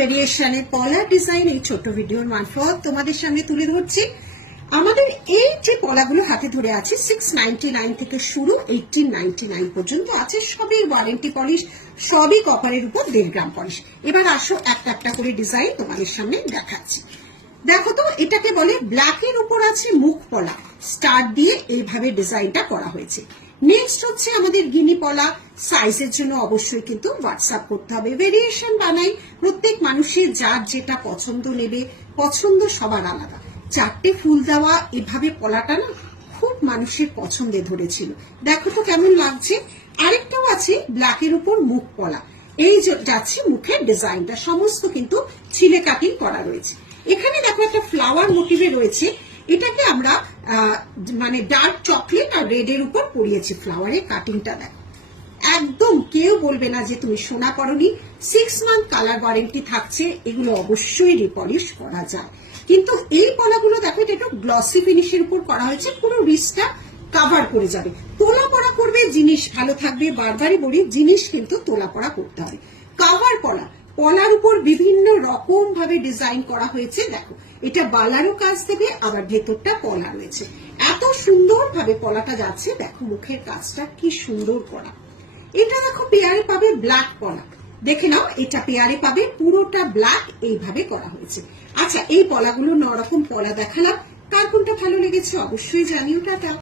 ভেরিয়েশনের পলার design এই ছোট্ট ভিডিওর মারফত তোমাদের সামনে তুলে ধরছি। আমাদের এই যে পলাগুলো হাতে ধরে আছে 699 থেকে শুরু 1899 পর্যন্ত আছে, সবই ওয়ারেন্টি পলিশ, সবই কপারের উপর 1.5 গ্রাম পলিশ। এবার আসো একটা একটা করে ডিজাইন তোমাদের সামনে দেখাচ্ছি। দেখো তো, এটাকে বলে ব্ল্যাকের উপর আছে মুখ পলা, স্টার দিয়ে এইভাবে ডিজাইনটা করা হয়েছে। নেক্সট হচ্ছে আমাদের গিনি পলা। সাইজের জন্য অবশ্যই কিন্তু হোয়াটসঅ্যাপ করতে হবে। ভেরিয়েশন বানাই, প্রত্যেক মানুষের যার যেটা পছন্দ নেবে, পছন্দ সবার আলাদা। 4টে ফুল দেওয়া এভাবে পলাটা না খুব মানুষের পছন্দে ধরেছিল। দেখো তো কেমন লাগছে। আরেকটাও আছে ব্ল্যাকের উপর মুখ পলা, এই যাচ্ছে মুখের ডিজাইনটা সমস্ত কিন্তু ছিলে কাটিং করা রয়েছে। এখানে দেখো একটা ফ্লাওয়ার মোটিভে রয়েছে, এটাকে আমরা মানে ডার্ক চকলেট আর রেড এর উপর পরিয়েছি। ফ্লাওয়ারের কাটিংটা দেখো, একদম কেউ বলবে না যে তুমি সোনা পরনি। 6 মান্থ কালার ওয়ারেন্টি থাকছে। এগুলো অবশ্যই রিপলিশ করা যায়, কিন্তু এই পলাগুলো দেখো এটা একটু গ্লসি ফিনিশের উপর করা হয়েছে, পুরো রিস্টটা কাভার করে যাবে। তোলা পড়া করবে, জিনিস ভালো থাকবে। বারবারই বলি, জিনিস কিন্তু তোলা পড়া করতে হবে। কাভার পলা, পলার উপর বিভিন্ন রকম ভাবে ডিজাইন করা হয়েছে। দেখো, এটা বালারও কাজ দেবে, আবার ভেতরটা পলা রয়েছে। এত সুন্দর ভাবে পলাটা যাচ্ছে। দেখো মুখের কাজটা কি সুন্দর করা। এটা দেখো পেয়ারে পাবে ব্ল্যাক পলা, দেখে নাও, এটা পেয়ারে পাবে, পুরোটা ব্ল্যাক এইভাবে করা হয়েছে। আচ্ছা, এই পলাগুলো 9 রকম পলা দেখালাম, কার কোনটা ভালো লেগেছে অবশ্যই জানিও। টাটা।